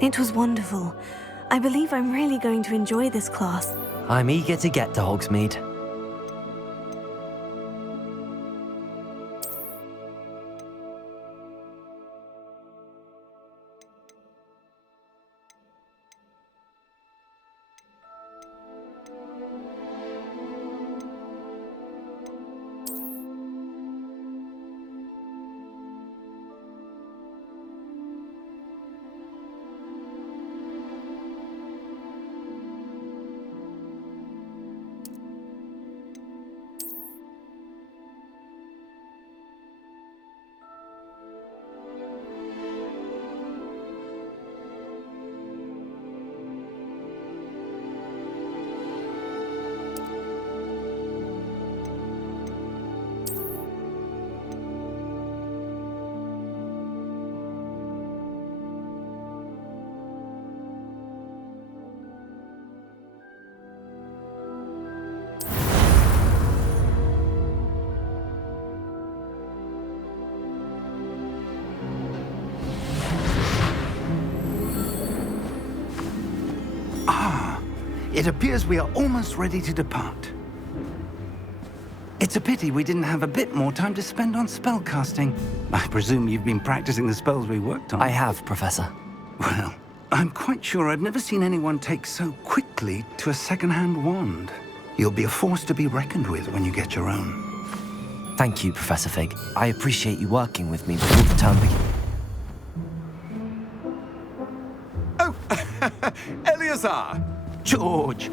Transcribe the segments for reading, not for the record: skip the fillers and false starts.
It was wonderful. I believe I'm really going to enjoy this class. I'm eager to get to Hogsmeade. It appears we are almost ready to depart. It's a pity we didn't have a bit more time to spend on spellcasting. I presume you've been practicing the spells we worked on. I have, Professor. Well, I'm quite sure I've never seen anyone take so quickly to a second-hand wand. You'll be a force to be reckoned with when you get your own. Thank you, Professor Fig. I appreciate you working with me before the term begins. Oh, Eleazar! George,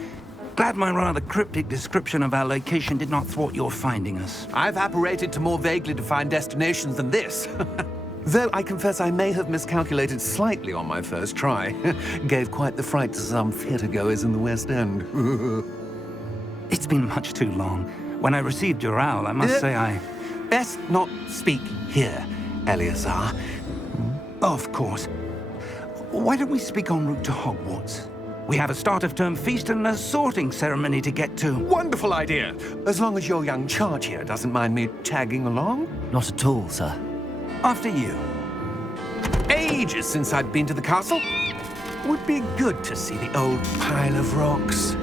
glad my rather cryptic description of our location did not thwart your finding us. I've apparated to more vaguely defined destinations than this. Though I confess I may have miscalculated slightly on my first try. Gave quite the fright to some theatergoers in the West End. It's been much too long. When I received your owl, I must say I... Best not speak here, Eleazar. Of course. Why don't we speak en route to Hogwarts? We have a start-of-term feast and a sorting ceremony to get to. Wonderful idea! As long as your young charge here doesn't mind me tagging along. Not at all, sir. After you. Ages since I'd been to the castle. Would be good to see the old pile of rocks.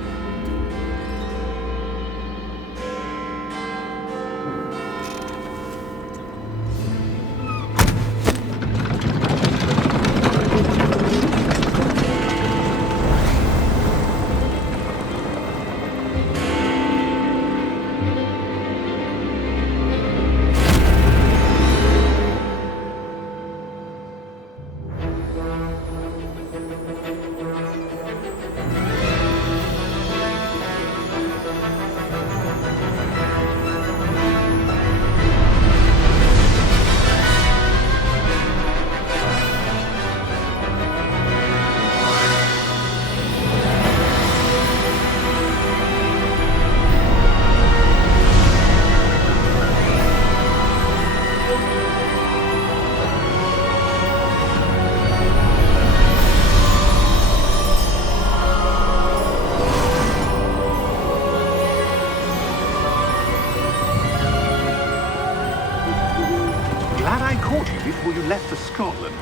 Scotland.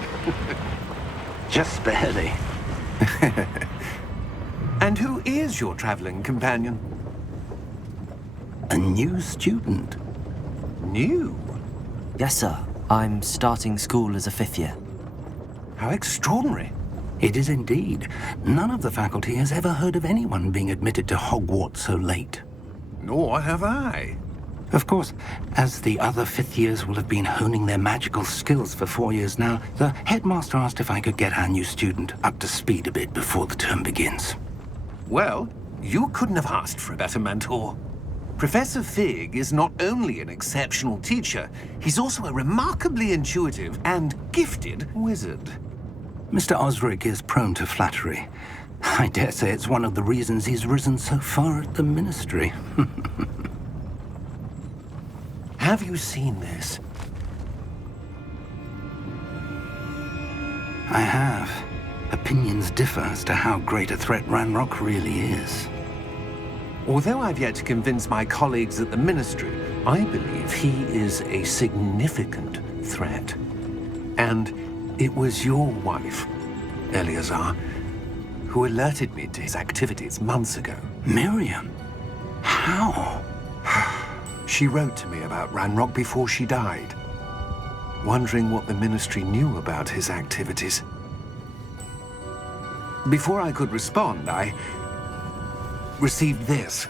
Just barely. And who is your traveling companion? A new student. New? Yes, sir. I'm starting school as a 5th year. How extraordinary. It is indeed. None of the faculty has ever heard of anyone being admitted to Hogwarts so late. Nor have I. Of course, as the other 5th years will have been honing their magical skills for 4 years now, the headmaster asked if I could get our new student up to speed a bit before the term begins. Well, you couldn't have asked for a better mentor. Professor Fig is not only an exceptional teacher, he's also a remarkably intuitive and gifted wizard. Mr. Osric is prone to flattery. I dare say it's one of the reasons he's risen so far at the Ministry. Have you seen this? I have. Opinions differ as to how great a threat Ranrock really is. Although I've yet to convince my colleagues at the Ministry, I believe he is a significant threat. And it was your wife, Eleazar, who alerted me to his activities months ago. Miriam? How? She wrote to me about Ranrock before she died, wondering what the Ministry knew about his activities. Before I could respond, I received this.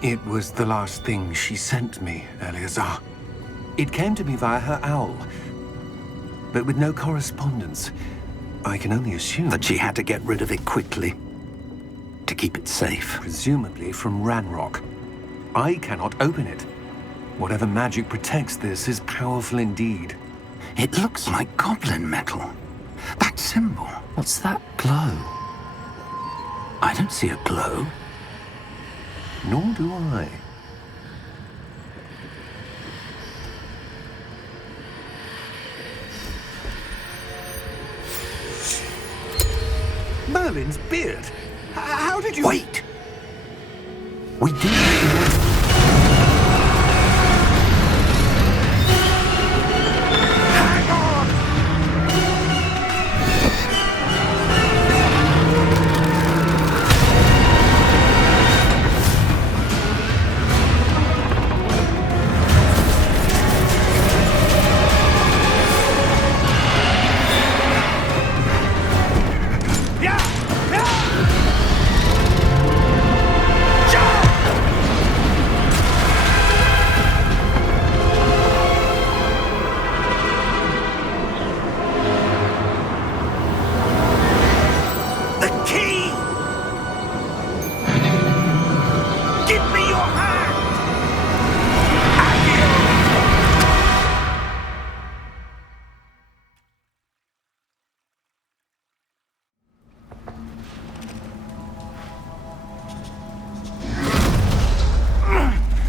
It was the last thing she sent me, Eleazar. It came to me via her owl, but with no correspondence. I can only assume That she had to get rid of it quickly, to keep it safe. presumably from Ranrock. I cannot open it. Whatever magic protects this is powerful indeed. It looks like goblin metal. That symbol. What's that glow? I don't see a glow. Nor do I. Merlin's beard. How did you... Wait! We did.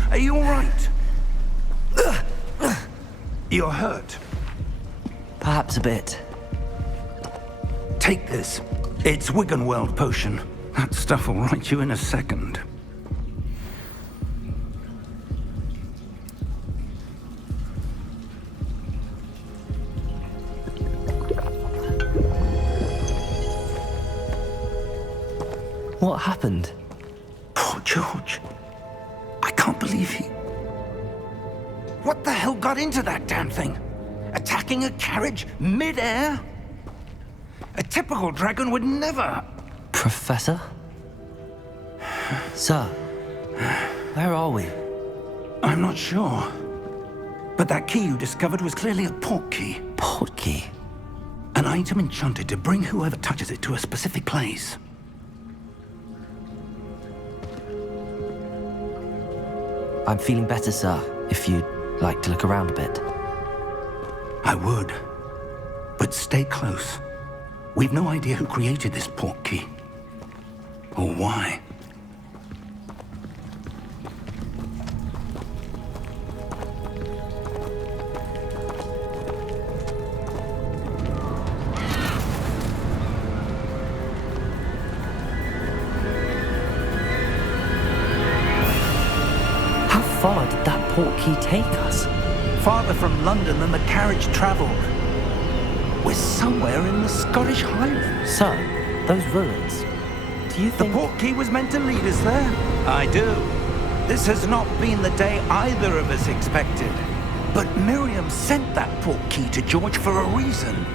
Are you all right? You're hurt. Perhaps a bit. Take this. It's Wiggenweld potion. That stuff will right you in a second. What happened? Poor George. I can't believe he... What the hell got into that damn thing? Attacking a carriage mid-air? A typical dragon would never... Professor? Sir, where are we? I'm not sure. But that key you discovered was clearly a port key. Port key? An item enchanted to bring whoever touches it to a specific place. I'm feeling better, sir, if you'd like to look around a bit. I would. But stay close. We've no idea who created this port key. Or why. How far did that port key take us? Farther from London than the carriage traveled. We're somewhere in the Scottish Highlands. Sir, those ruins. Do you The think... portkey was meant to lead us there? I do. This has not been the day either of us expected. But Miriam sent that portkey to George for a reason.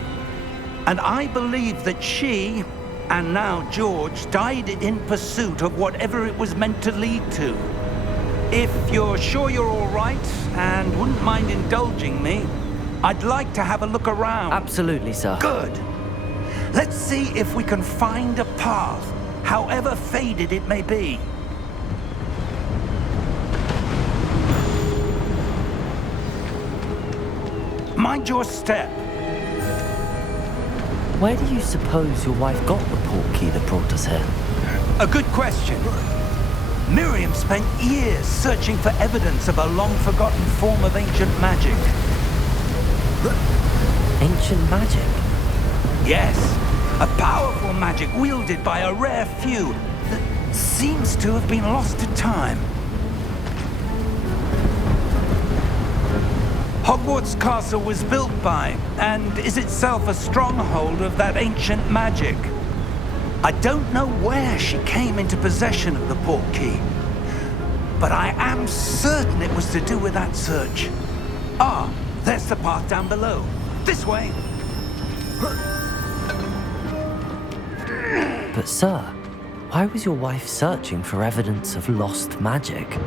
And I believe that she, and now George, died in pursuit of whatever it was meant to lead to. If you're sure you're all right, and wouldn't mind indulging me, I'd like to have a look around. Absolutely, sir. Good. Let's see if we can find a path, however faded it may be. Mind your step. Where do you suppose your wife got the portkey that brought us here? A good question. Miriam spent years searching for evidence of a long-forgotten form of ancient magic. Ancient magic? Yes, a powerful magic wielded by a rare few that seems to have been lost to time. Hogwarts Castle was built by, and is itself a stronghold of that ancient magic. I don't know where she came into possession of the portkey, but I am certain it was to do with that search. Ah, there's the path down below. This way. But sir, why was your wife searching for evidence of lost magic?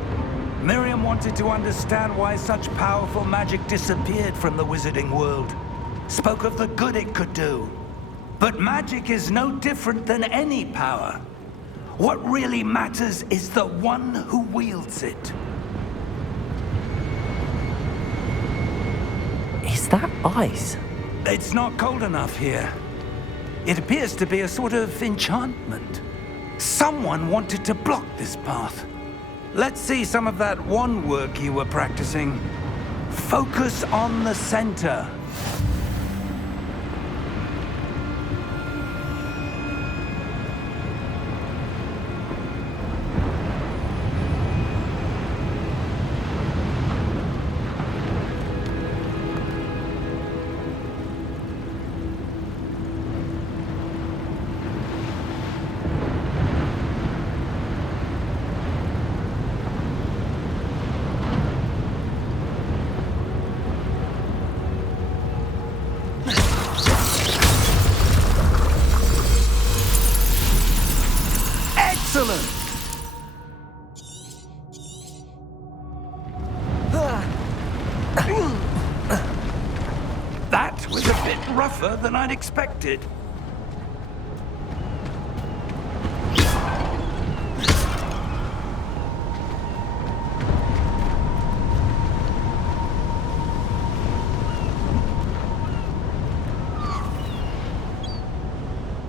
Miriam wanted to understand why such powerful magic disappeared from the wizarding world. Spoke of the good it could do. But magic is no different than any power. What really matters is the one who wields it. Is that ice? It's not cold enough here. It appears to be a sort of enchantment. Someone wanted to block this path. Let's see some of that wand work you were practicing. Focus on the center. Excellent! That was a bit rougher than I'd expected.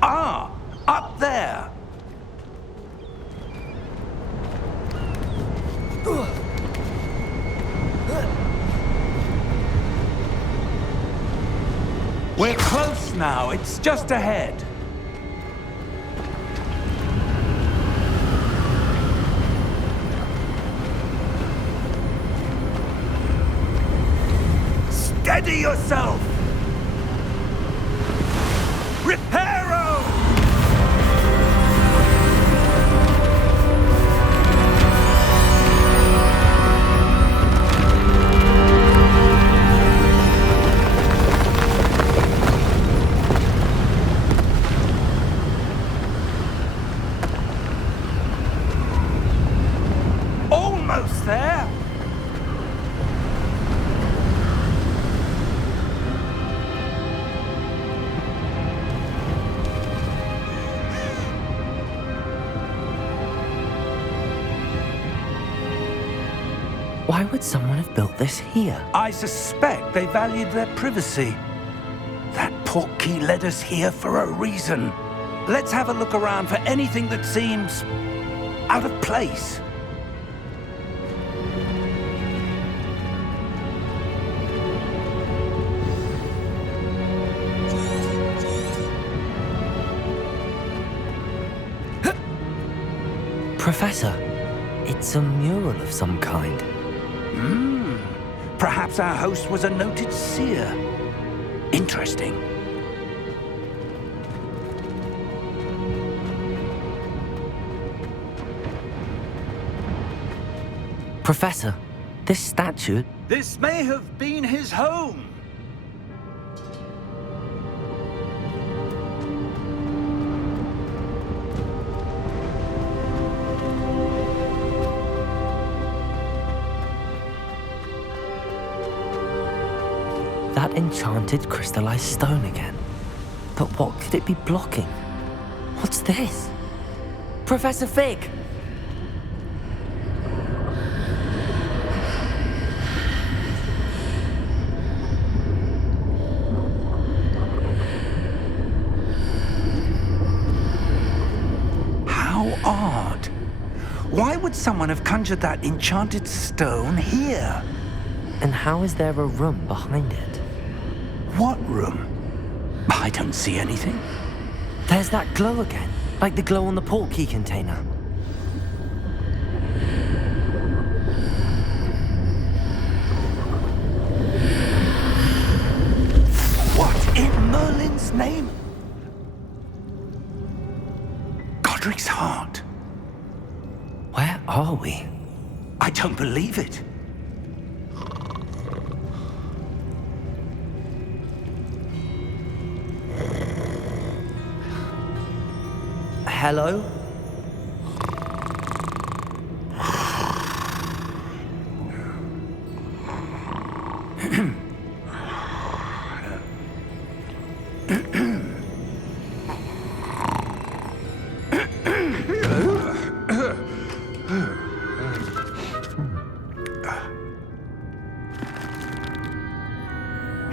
Ah, up there. We're close now. It's just ahead. Steady yourself! Reparo! Almost there! Why would someone have built this here? I suspect they valued their privacy. That portkey led us here for a reason. Let's have a look around for anything that seems out of place. Professor, it's a mural of some kind. Perhaps our host was a noted seer. Interesting. Professor, this statue... This may have been his home. That enchanted crystallized stone again. But what could it be blocking? What's this? Professor Fig! How odd. Why would someone have conjured that enchanted stone here? And how is there a room behind it? What room? I don't see anything. There's that glow again, like the glow on the portkey container. What in Merlin's name? Godric's heart. Where are we? I don't believe it. Hello?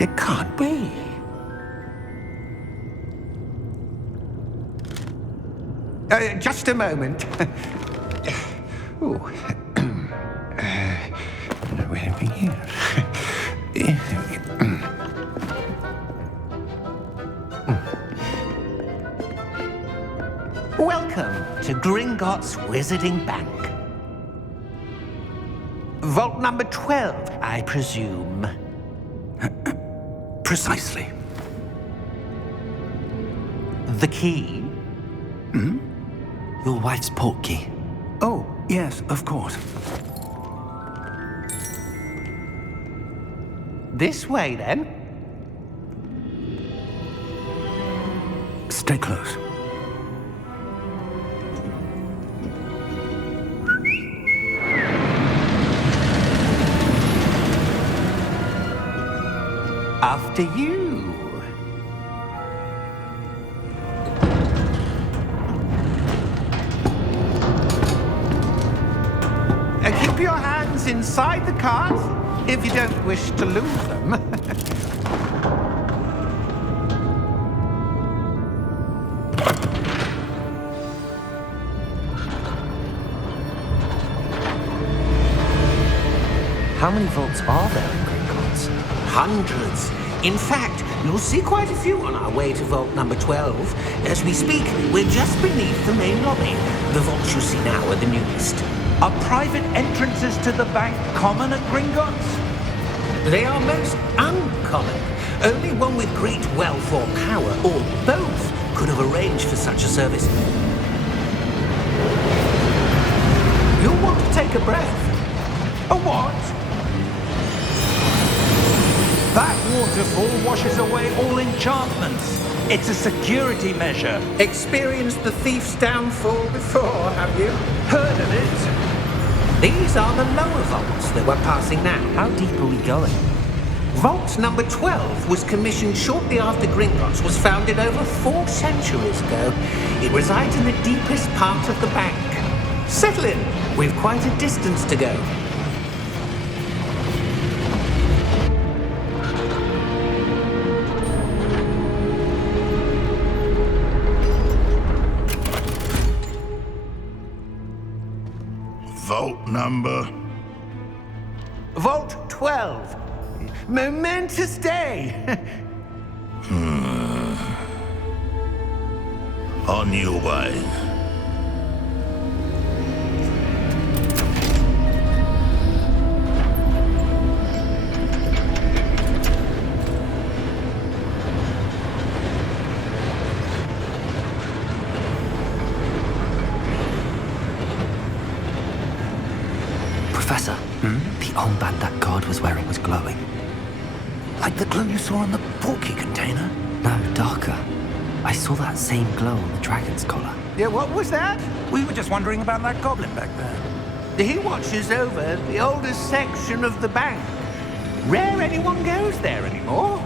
It can't be. Just a moment. Ooh. Where have we here? Welcome to Gringotts Wizarding Bank. Vault number 12, I presume. Precisely. The key? Your wife's portkey. Oh, yes, of course. This way, then. Stay close. After you. Keep your hands inside the cart if you don't wish to lose them. How many vaults are there in Gringotts? Hundreds. In fact, you'll see quite a few on our way to vault number 12. As we speak, we're just beneath the main lobby. The vaults you see now are the newest. Are private entrances to the bank common at Gringotts? They are most uncommon. Only one with great wealth or power, or both, could have arranged for such a service. You'll want to take a breath. A what? That waterfall washes away all enchantments. It's a security measure. Experienced the thief's downfall before, have you? Heard of it? These are the lower vaults that we're passing now. How deep are we going? Vault number 12 was commissioned shortly after Gringotts was founded over 4 centuries ago. It resides in the deepest part of the bank. Settle in. We've quite a distance to go. Vault number? Vault 12. Momentous day. On your way. Professor, The armband that guard was wearing was glowing. Like the glow you saw on the porky container? No, darker. I saw that same glow on the dragon's collar. Yeah, what was that? We were just wondering about that goblin back there. He watches over the oldest section of the bank. Rare anyone goes there anymore.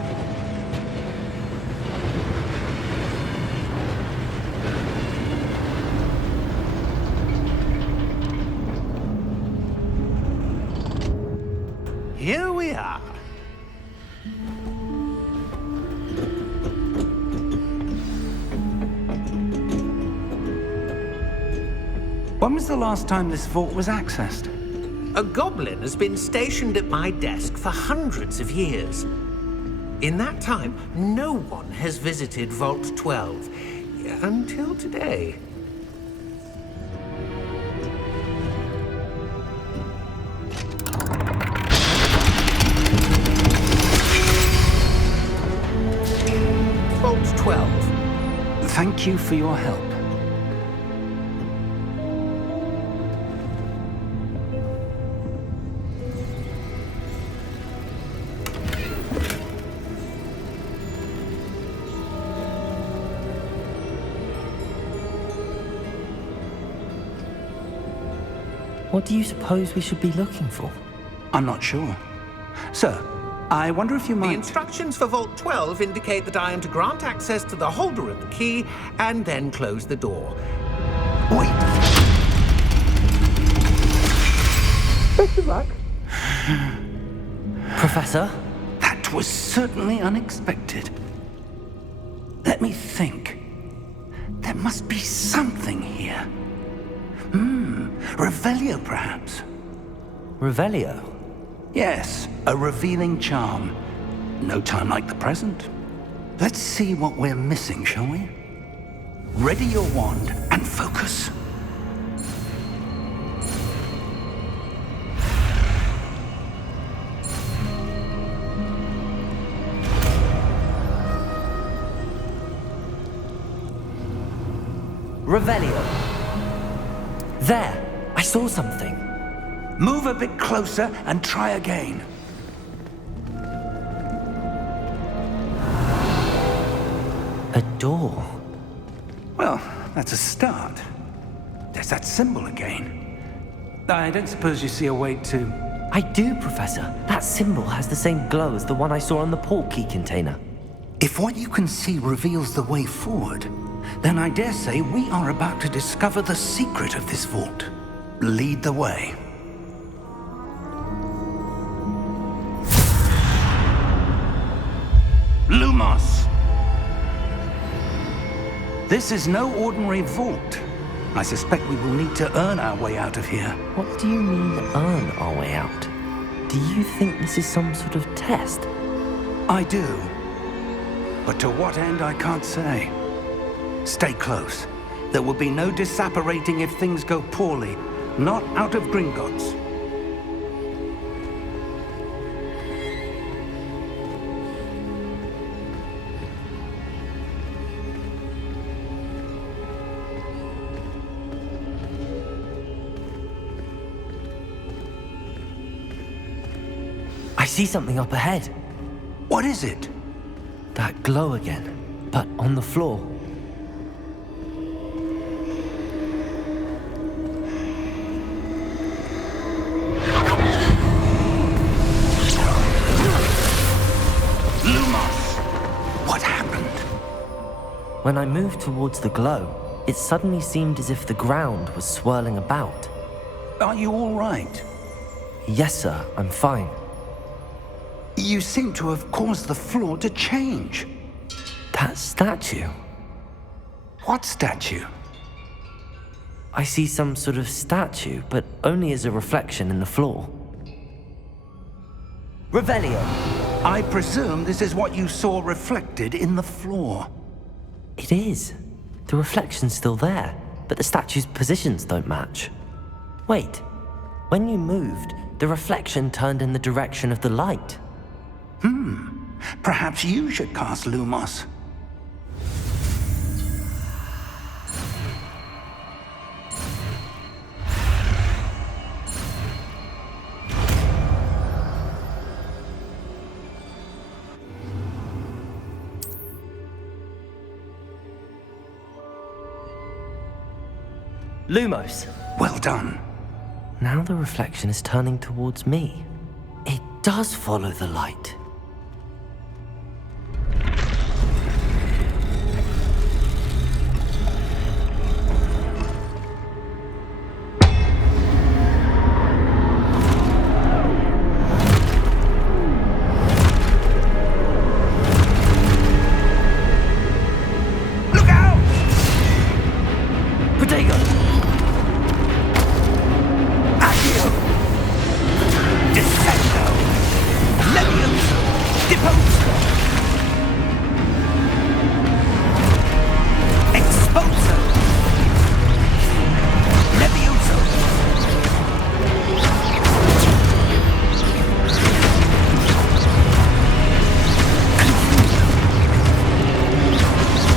Here we are. When was the last time this vault was accessed? A goblin has been stationed at my desk for hundreds of years. In that time, no one has visited Vault 12 until today. Vault 12. Thank you for your help. What do you suppose we should be looking for? I'm not sure. Sir, I wonder if you The might... instructions for Vault 12 indicate that I am to grant access to the holder of the key and then close the door. Wait. Best of luck. Professor? That was certainly unexpected. Let me think. There must be something here. Revelio, perhaps? Revelio? Yes, a revealing charm. No time like the present. Let's see what we're missing, shall we? Ready your wand and focus. Revelio. There! I saw something. Move a bit closer and try again. A door. Well, that's a start. There's that symbol again. I don't suppose you see a way to... I do, Professor. That symbol has the same glow as the one I saw on the port key container. If what you can see reveals the way forward, then I dare say we are about to discover the secret of this vault. Lead the way. Lumos! This is no ordinary vault. I suspect we will need to earn our way out of here. What do you mean, earn our way out? Do you think this is some sort of test? I do. But to what end, I can't say. Stay close. There will be no disapparating if things go poorly. Not out of Gringotts. I see something up ahead. What is it? That glow again, but on the floor. When I moved towards the glow, it suddenly seemed as if the ground was swirling about. Are you all right? Yes, sir, I'm fine. You seem to have caused the floor to change. That statue? What statue? I see some sort of statue, but only as a reflection in the floor. Revelio! I presume this is what you saw reflected in the floor. It is. The reflection's still there, but the statue's positions don't match. Wait, when you moved, the reflection turned in the direction of the light. Perhaps you should cast Lumos. Lumos. Well done. Now the reflection is turning towards me. It does follow the light. Look out! Protego! Accio! Descendo! Levioso! Deposo! Exposo! Levioso!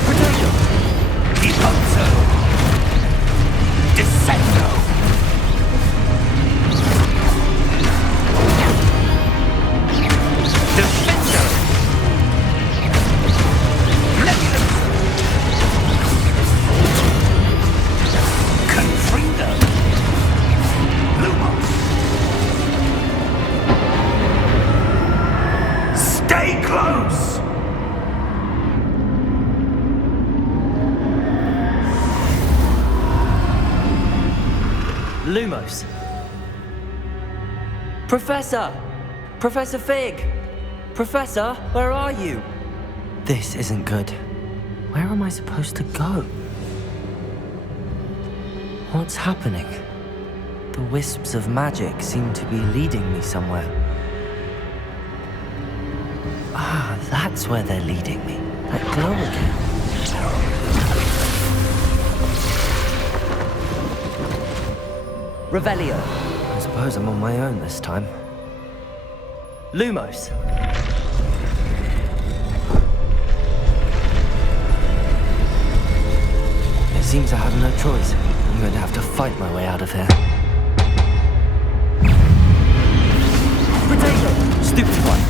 Protego! Deposo! Descendo! Defender! Levioso! Confrido! Lumos! Stay close! Lumos. Professor! Professor Fig! Professor, where are you? This isn't good. Where am I supposed to go? What's happening? The wisps of magic seem to be leading me somewhere. Ah, that's where they're leading me. That glow again. Revelio. I suppose I'm on my own this time. Lumos. It seems I have no choice. I'm going to have to fight my way out of here. Potato! Stupid one!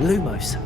Lumos.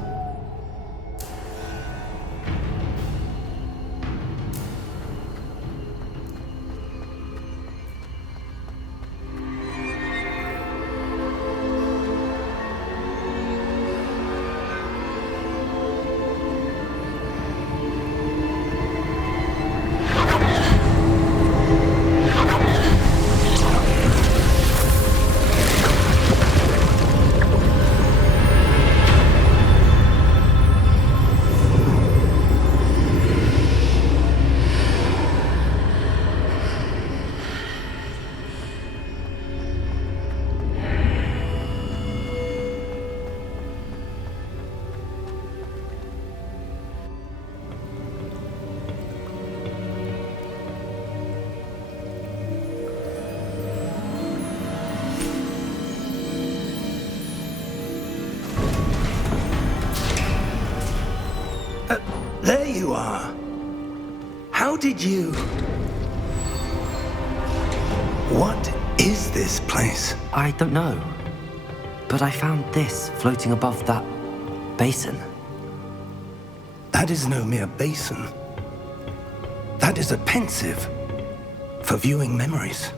There you are. How did you... What is this place? I don't know. But I found this floating above that basin. That is no mere basin. That is a pensive for viewing memories.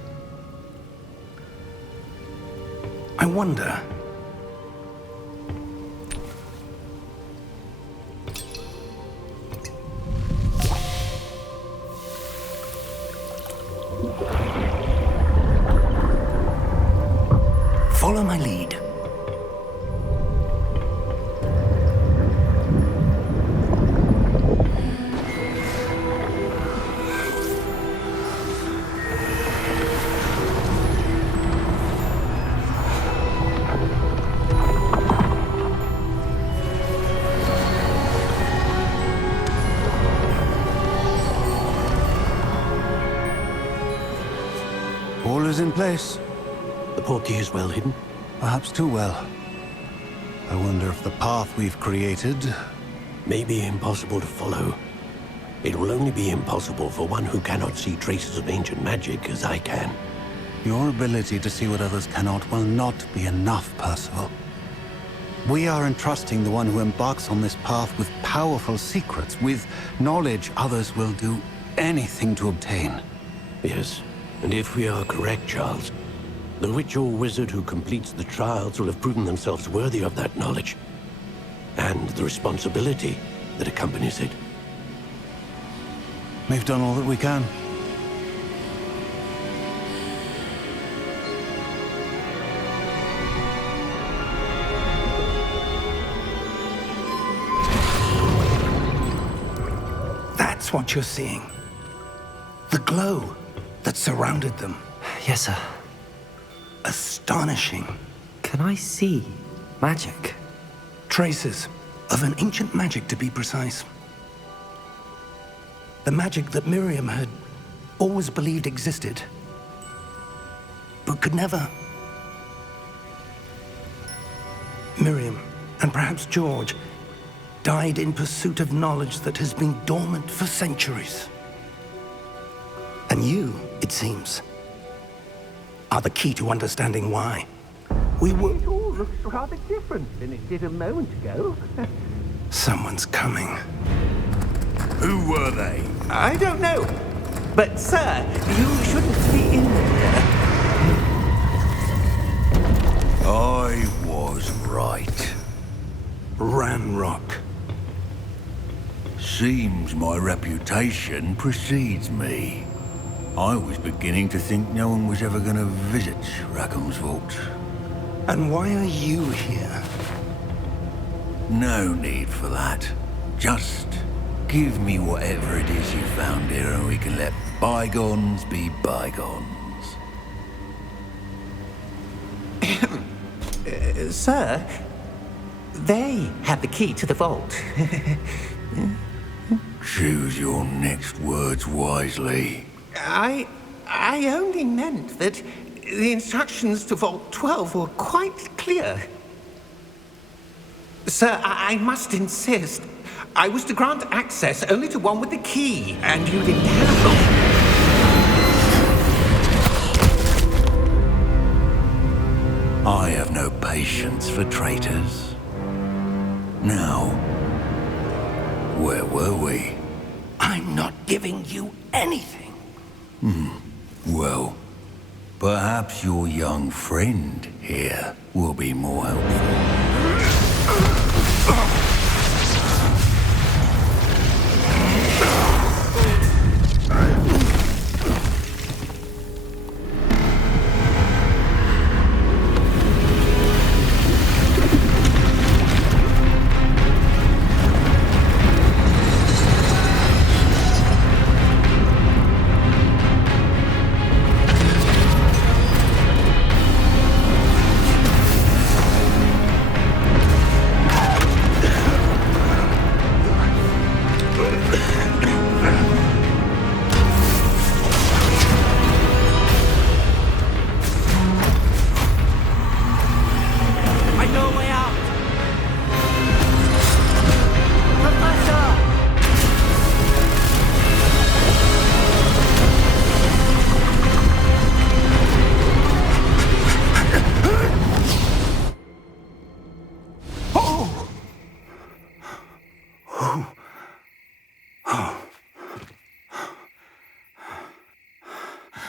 I wonder... Follow my lead. All is in place. The portkey is well hidden. Perhaps too well. I wonder if the path we've created... May be impossible to follow. It will only be impossible for one who cannot see traces of ancient magic as I can. Your ability to see what others cannot will not be enough, Percival. We are entrusting the one who embarks on this path with powerful secrets, with knowledge others will do anything to obtain. Yes, and if we are correct, Charles, the witch or wizard who completes the trials will have proven themselves worthy of that knowledge, and the responsibility that accompanies it. We've done all that we can. That's what you're seeing. The glow that surrounded them. Yes, sir. Astonishing. Can I see magic? Traces of an ancient magic, to be precise. The magic that Miriam had always believed existed, but could never. Miriam, and perhaps George, died in pursuit of knowledge that has been dormant for centuries. And you, it seems, are the key to understanding why. We were... It all looks rather different than it did a moment ago. Someone's coming. Who were they? I don't know. But, sir, you shouldn't be in there. I was right. Ranrock. Seems my reputation precedes me. I was beginning to think no one was ever going to visit Rackham's vault. And why are you here? No need for that. Just give me whatever it is you found here and we can let bygones be bygones. Sir, they had the key to the vault. Choose your next words wisely. I only meant that the instructions to Vault 12 were quite clear. Sir, I must insist. I was to grant access only to one with the key, and you didn't have them. I have no patience for traitors. Now, where were we? I'm not giving you anything. Well, perhaps your young friend here will be more helpful.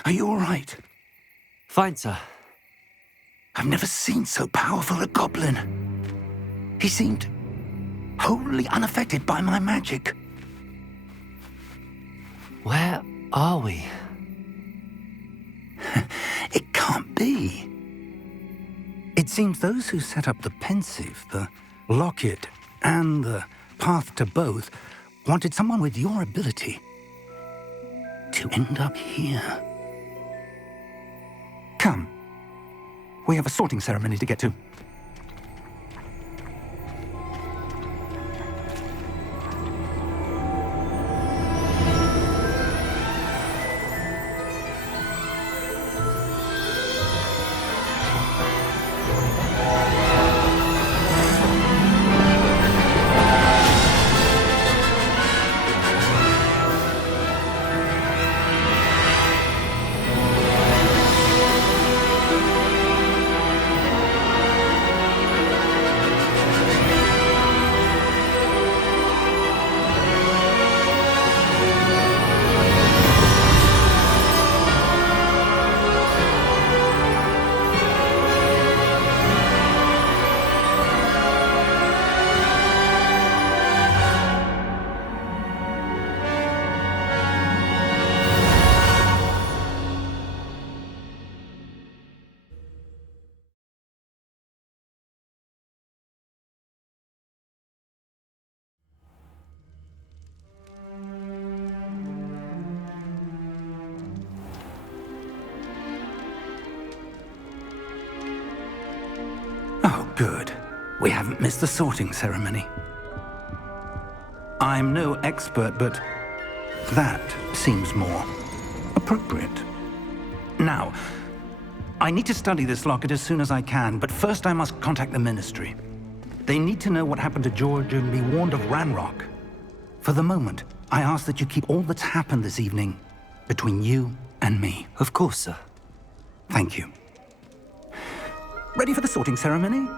Are you all right? Fine, sir. I've never seen so powerful a goblin. He seemed wholly unaffected by my magic. Where are we? It can't be. It seems those who set up the pensive, the locket, and the path to both wanted someone with your ability to end up here. Come. We have a sorting ceremony to get to. Oh, good. We haven't missed the sorting ceremony. I'm no expert, but that seems more appropriate. Now, I need to study this locket as soon as I can, but first I must contact the Ministry. They need to know what happened to George and be warned of Ranrock. For the moment, I ask that you keep all that's happened this evening between you and me. Of course, sir. Thank you. Ready for the sorting ceremony?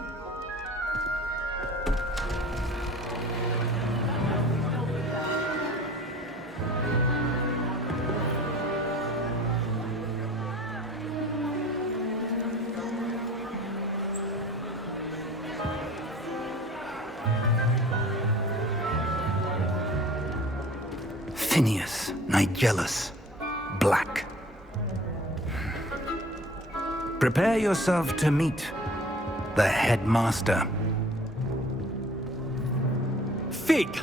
Phineas, Nigellus, Black. Prepare yourself to meet the headmaster. Fig,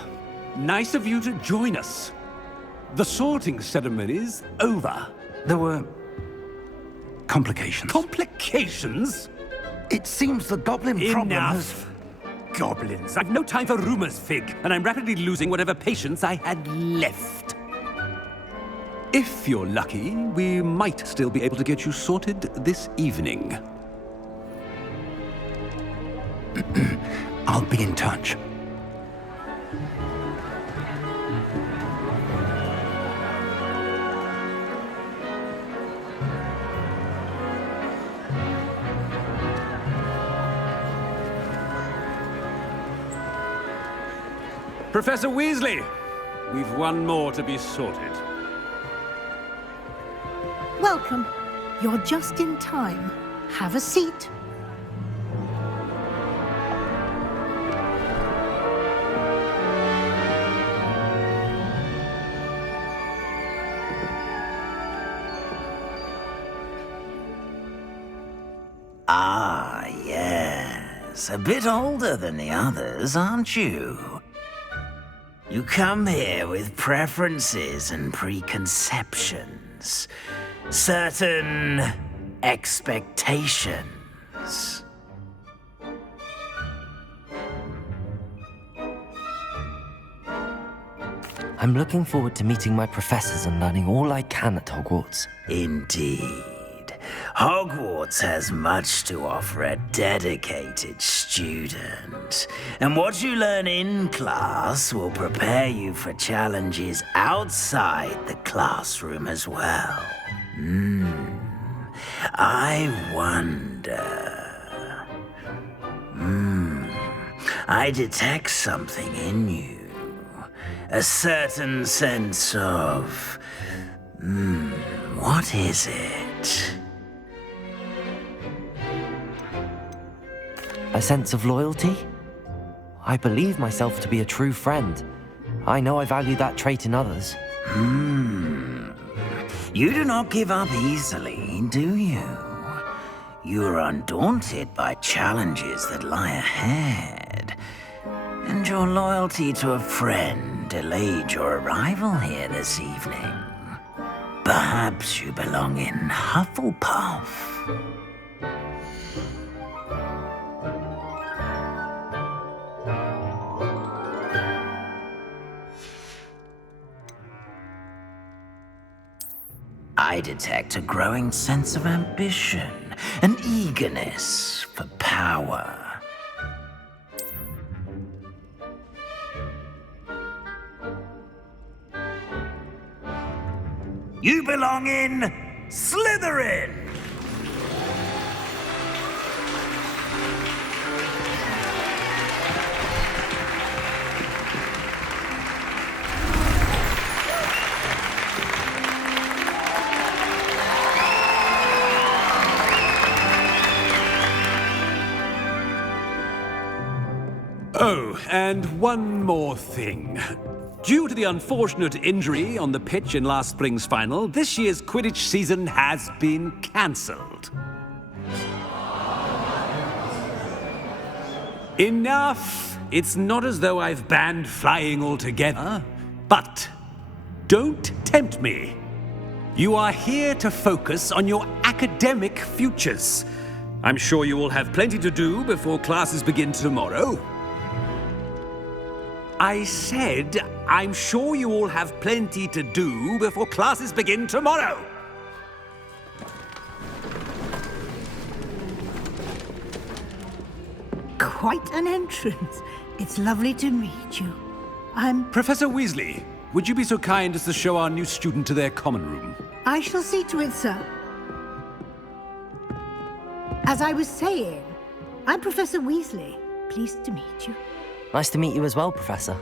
nice of you to join us. The sorting ceremony's over. There were complications. Complications? It seems the goblin problem has... Enough! Goblins. I've no time for rumors, Fig, and I'm rapidly losing whatever patience I had left. If you're lucky, we might still be able to get you sorted this evening. I'll be in touch. Professor Weasley, we've one more to be sorted. Welcome. You're just in time. Have a seat. Ah, yes. A bit older than the others, aren't you? You come here with preferences and preconceptions. Certain expectations. I'm looking forward to meeting my professors and learning all I can at Hogwarts. Indeed. Hogwarts has much to offer a dedicated student. And what you learn in class will prepare you for challenges outside the classroom as well. I wonder... I detect something in you. A certain sense of... what is it? A sense of loyalty? I believe myself to be a true friend. I know I value that trait in others. You do not give up easily, do you? You are undaunted by challenges that lie ahead. And your loyalty to a friend delayed your arrival here this evening. Perhaps you belong in Hufflepuff. I detect a growing sense of ambition, an eagerness for power. You belong in Slytherin! Oh, and one more thing. Due to the unfortunate injury on the pitch in last spring's final, this year's Quidditch season has been cancelled. Enough! It's not as though I've banned flying altogether. But don't tempt me. You are here to focus on your academic futures. I'm sure you will have plenty to do before classes begin tomorrow. I said, I'm sure you all have plenty to do before classes begin tomorrow. Quite an entrance. It's lovely to meet you. I'm... Professor Weasley, would you be so kind as to show our new student to their common room? I shall see to it, sir. As I was saying, I'm Professor Weasley. Pleased to meet you. Nice to meet you as well, Professor.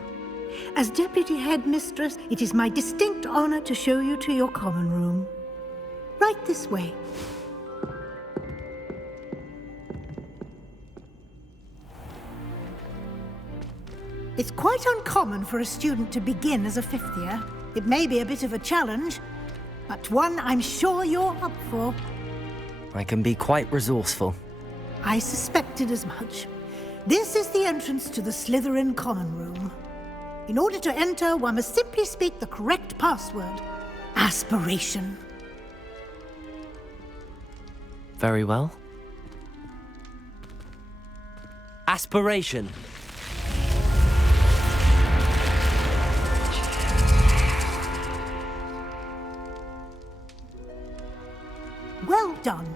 As Deputy Headmistress, it is my distinct honor to show you to your common room. Right this way. It's quite uncommon for a student to begin as a fifth year. It may be a bit of a challenge, but one I'm sure you're up for. I can be quite resourceful. I suspected as much. This is the entrance to the Slytherin common room. In order to enter, one must simply speak the correct password. Aspiration. Very well. Aspiration. Well done.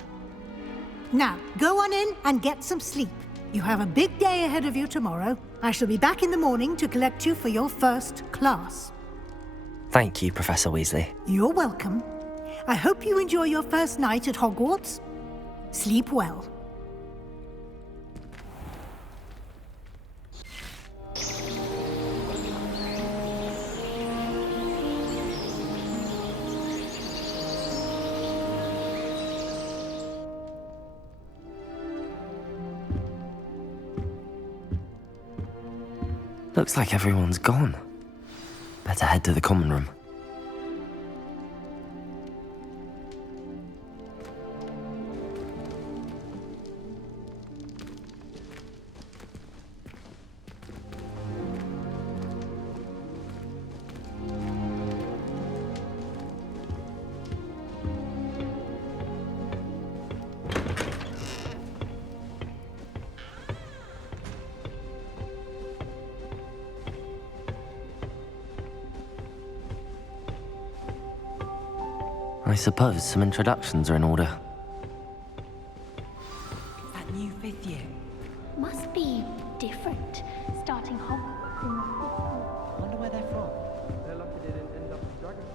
Now, go on in and get some sleep. You have a big day ahead of you tomorrow. I shall be back in the morning to collect you for your first class. Thank you, Professor Weasley. You're welcome. I hope you enjoy your first night at Hogwarts. Sleep well. Looks like everyone's gone. Better head to the common room. I suppose some introductions are in order. That new fifth year. Must be different. Starting Hogwarts in the I wonder where they're from. They're lucky they didn't end up with dragons.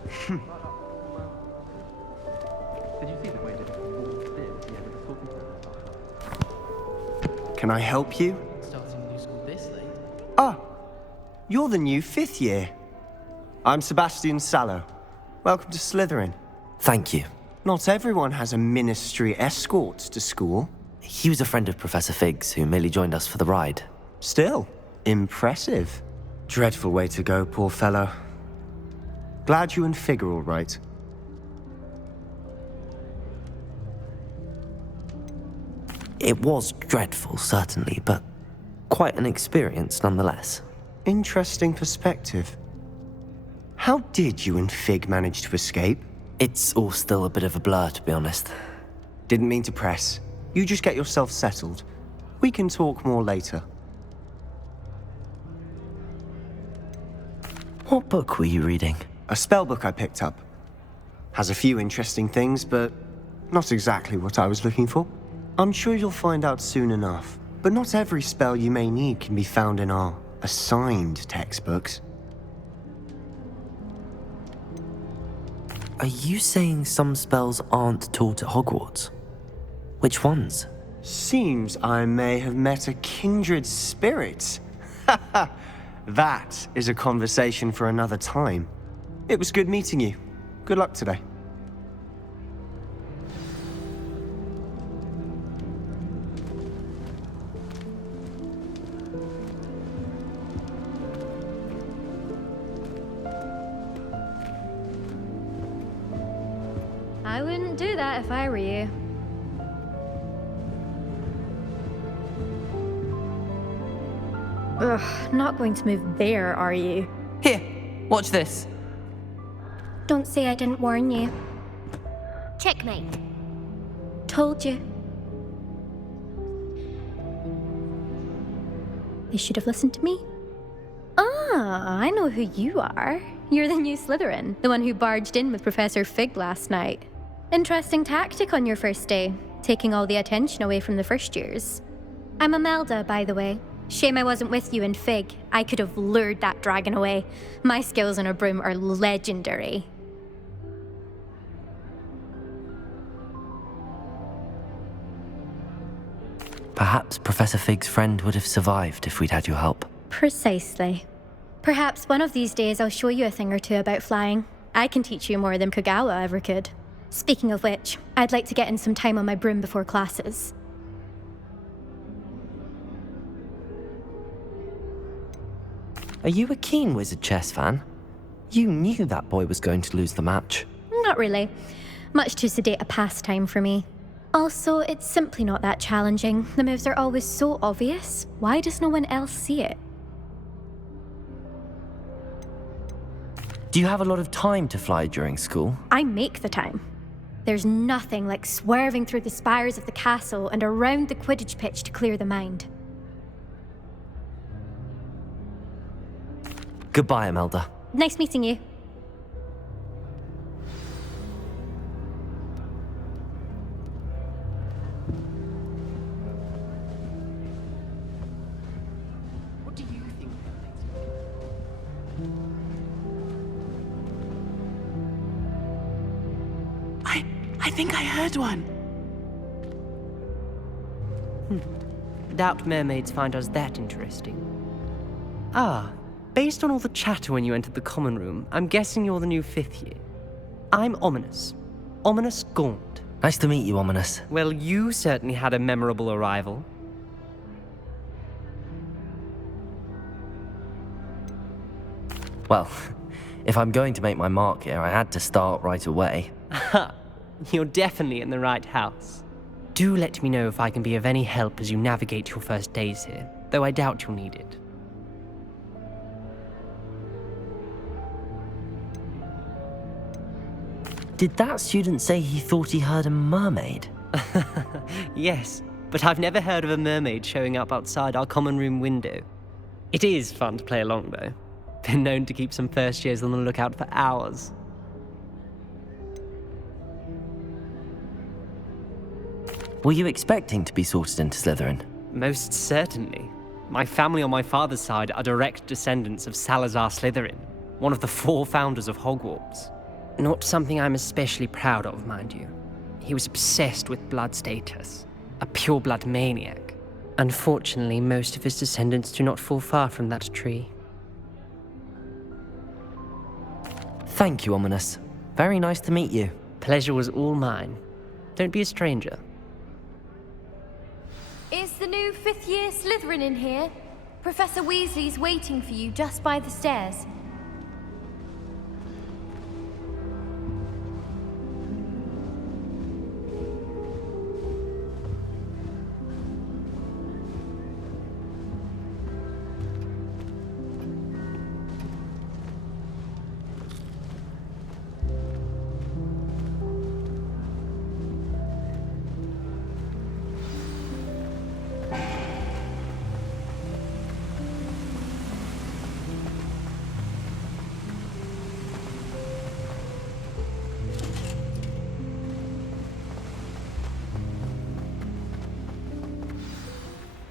Did you see the way that walked in? Yeah, with the talking. Can I help you? Starting new school this late. Ah, you're the new fifth year. I'm Sebastian Sallow. Welcome to Slytherin. Thank you. Not everyone has a ministry escort to school. he was a friend of Professor Fig's who merely joined us for the ride. Still, impressive. Dreadful way to go, poor fellow. Glad you and Fig are all right. It was dreadful, certainly, but quite an experience nonetheless. Interesting perspective. How did you and Fig manage to escape? It's all still a bit of a blur, to be honest. Didn't mean to press. You just get yourself settled. We can talk more later. What book were you reading? A spell book I picked up. Has a few interesting things, but not exactly what I was looking for. I'm sure you'll find out soon enough. But not every spell you may need can be found in our assigned textbooks. Are you saying some spells aren't taught at Hogwarts? Which ones? Seems I may have met a kindred spirit. That is a conversation for another time. It was good meeting you. Good luck today. I wouldn't do that if I were you. Ugh, not going to move there, are you? Here, watch this. Don't say I didn't warn you. Checkmate. Told you. They should have listened to me. Ah, I know who you are. You're the new Slytherin, the one who barged in with Professor Fig last night. Interesting tactic on your first day, taking all the attention away from the first years. I'm Imelda, by the way. Shame I wasn't with you and Fig. I could have lured that dragon away. My skills on a broom are legendary. Perhaps Professor Fig's friend would have survived if we'd had your help. Precisely. Perhaps one of these days I'll show you a thing or two about flying. I can teach you more than Kagawa ever could. Speaking of which, I'd like to get in some time on my broom before classes. Are you a keen Wizard chess fan? You knew that boy was going to lose the match. Not really. Much too sedate a pastime for me. Also, it's simply not that challenging. The moves are always so obvious. Why does no one else see it? Do you have a lot of time to fly during school? I make the time. There's nothing like swerving through the spires of the castle and around the Quidditch pitch to clear the mind. Goodbye, Imelda. Nice meeting you. What do you think? I think I heard one. Doubt mermaids find us that interesting. Ah, based on all the chatter when you entered the common room, I'm guessing you're the new 5th year. I'm Ominous. Ominous Gaunt. Nice to meet you, Ominous. Well, you certainly had a memorable arrival. Well, if I'm going to make my mark here, I had to start right away. Ha! You're definitely in the right house. Do let me know if I can be of any help as you navigate your first days here, though I doubt you'll need it. Did that student say he thought he heard a mermaid? Yes, but I've never heard of a mermaid showing up outside our common room window. It is fun to play along, though. Been known to keep some first years on the lookout for hours. Were you expecting to be sorted into Slytherin? Most certainly. My family on my father's side are direct descendants of Salazar Slytherin, one of the 4 founders of Hogwarts. Not something I'm especially proud of, mind you. He was obsessed with blood status, a pure-blood maniac. Unfortunately, most of his descendants do not fall far from that tree. Thank you, Ominous. Very nice to meet you. Pleasure was all mine. Don't be a stranger. Is the new fifth-year Slytherin in here? Professor Weasley's waiting for you just by the stairs.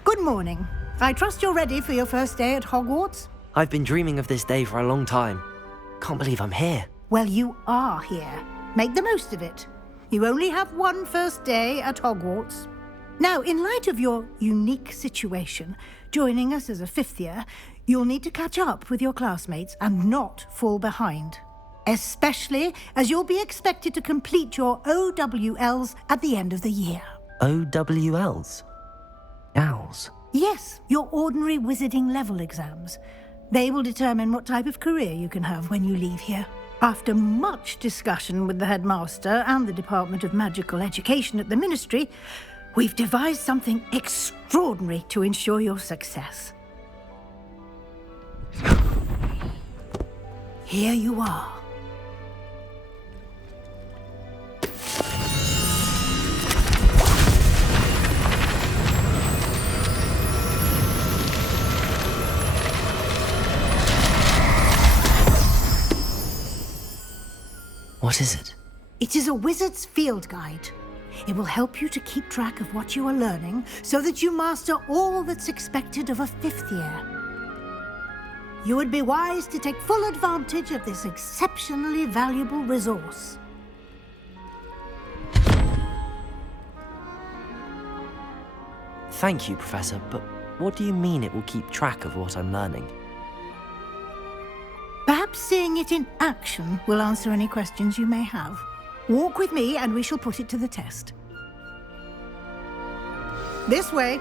Good morning. I trust you're ready for your first day at Hogwarts? I've been dreaming of this day for a long time. Can't believe I'm here. Well, you are here. Make the most of it. You only have one first day at Hogwarts. Now, in light of your unique situation, joining us as a fifth year, you'll need to catch up with your classmates and not fall behind. Especially as you'll be expected to complete your OWLs at the end of the year. OWLs? Owls? Yes, your ordinary wizarding level exams. They will determine what type of career you can have when you leave here. After much discussion with the headmaster and the Department of Magical Education at the Ministry, we've devised something extraordinary to ensure your success. Here you are. What is it? It is a wizard's field guide. It will help you to keep track of what you are learning so that you master all that's expected of a fifth year. You would be wise to take full advantage of this exceptionally valuable resource. Thank you, Professor, but what do you mean it will keep track of what I'm learning? Perhaps seeing it in action will answer any questions you may have. Walk with me and we shall put it to the test. This way.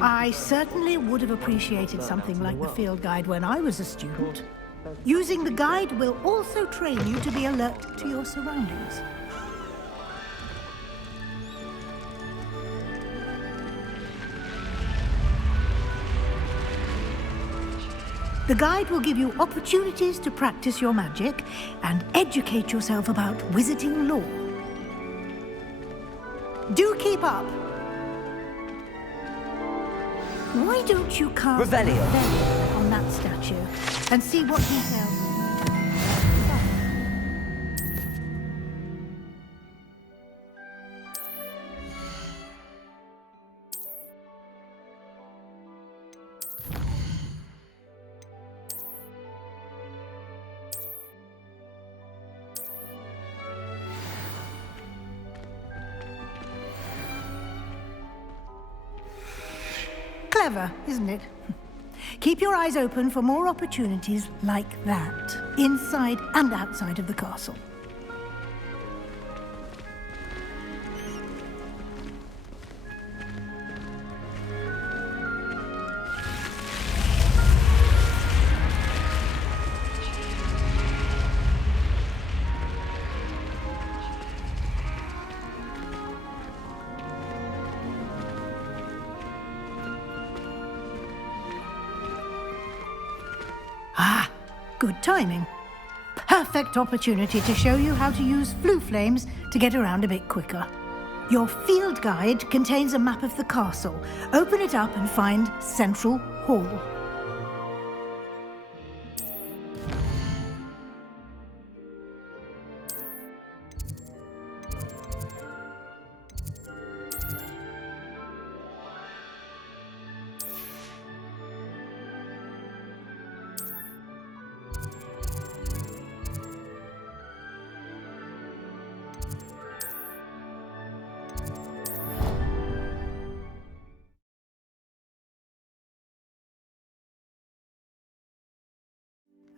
I certainly would have appreciated something like the field guide when I was a student. Using the guide will also train you to be alert to your surroundings. The guide will give you opportunities to practice your magic and educate yourself about wizarding lore. Do keep up. Why don't you cast Revelio on that statue and see what details... Clever, isn't it? Keep your eyes open for more opportunities like that, inside and outside of the castle. Ah, good timing. Perfect opportunity to show you how to use flue flames to get around a bit quicker. Your field guide contains a map of the castle. Open it up and find Central Hall.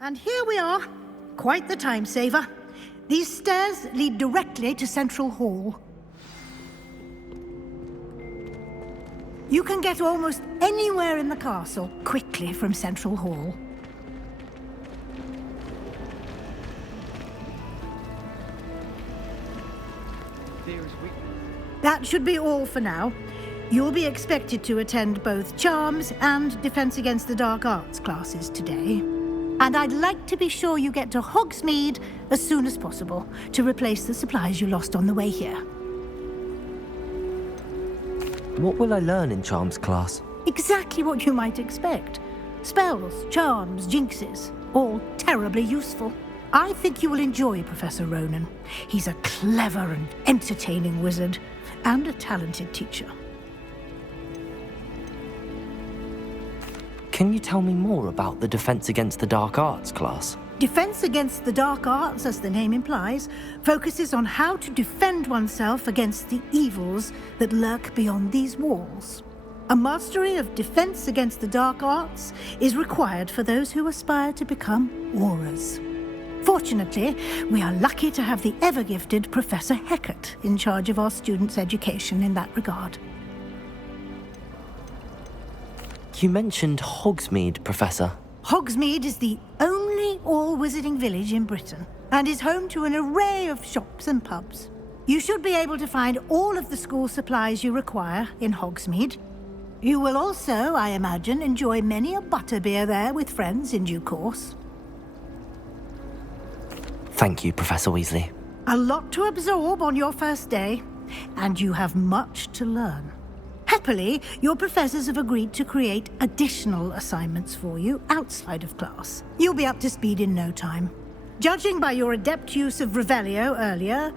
And here we are. Quite the time saver. These stairs lead directly to Central Hall. You can get almost anywhere in the castle quickly from Central Hall. That should be all for now. You'll be expected to attend both Charms and Defense Against the Dark Arts classes today. And I'd like to be sure you get to Hogsmeade as soon as possible to replace the supplies you lost on the way here. What will I learn in Charms class? Exactly what you might expect. Spells, charms, jinxes, all terribly useful. I think you will enjoy Professor Ronan. He's a clever and entertaining wizard, and a talented teacher. Can you tell me more about the Defense Against the Dark Arts class? Defense Against the Dark Arts, as the name implies, focuses on how to defend oneself against the evils that lurk beyond these walls. A mastery of Defense Against the Dark Arts is required for those who aspire to become Aurors. Fortunately, we are lucky to have the ever-gifted Professor Hecat in charge of our students' education in that regard. You mentioned Hogsmeade, Professor. Hogsmeade is the only all-wizarding village in Britain, and is home to an array of shops and pubs. You should be able to find all of the school supplies you require in Hogsmeade. You will also, I imagine, enjoy many a butterbeer there with friends in due course. Thank you, Professor Weasley. A lot to absorb on your first day, and you have much to learn. Happily, your professors have agreed to create additional assignments for you outside of class. You'll be up to speed in no time. Judging by your adept use of Revelio earlier,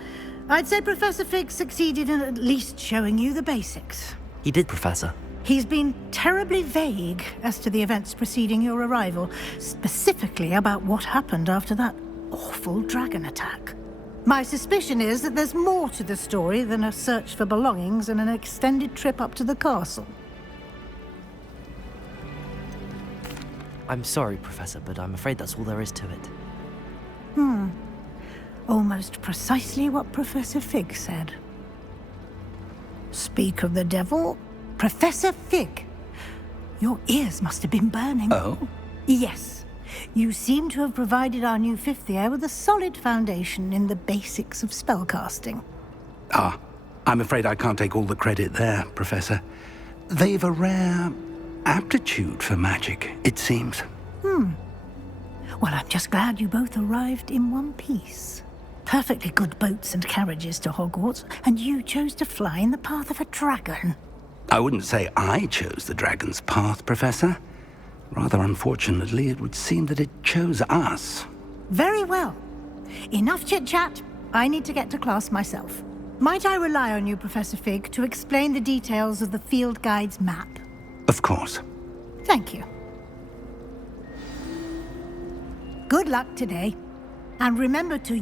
I'd say Professor Fig succeeded in at least showing you the basics. He did, Professor. He's been terribly vague as to the events preceding your arrival, specifically about what happened after that awful dragon attack. My suspicion is that there's more to the story than a search for belongings and an extended trip up to the castle. I'm sorry, Professor, but I'm afraid that's all there is to it. Almost precisely what Professor Fig said. Speak of the devil, Professor Fig. Your ears must have been burning. Oh? Yes. You seem to have provided our new fifth year with a solid foundation in the basics of spellcasting. Ah, I'm afraid I can't take all the credit there, Professor. They've a rare aptitude for magic, it seems. Well, I'm just glad you both arrived in one piece. Perfectly good boats and carriages to Hogwarts, and you chose to fly in the path of a dragon. I wouldn't say I chose the dragon's path, Professor. Rather unfortunately, it would seem that it chose us. Very well. Enough chit-chat. I need to get to class myself. Might I rely on you, Professor Fig, to explain the details of the field guide's map? Of course. Thank you. Good luck today, and remember to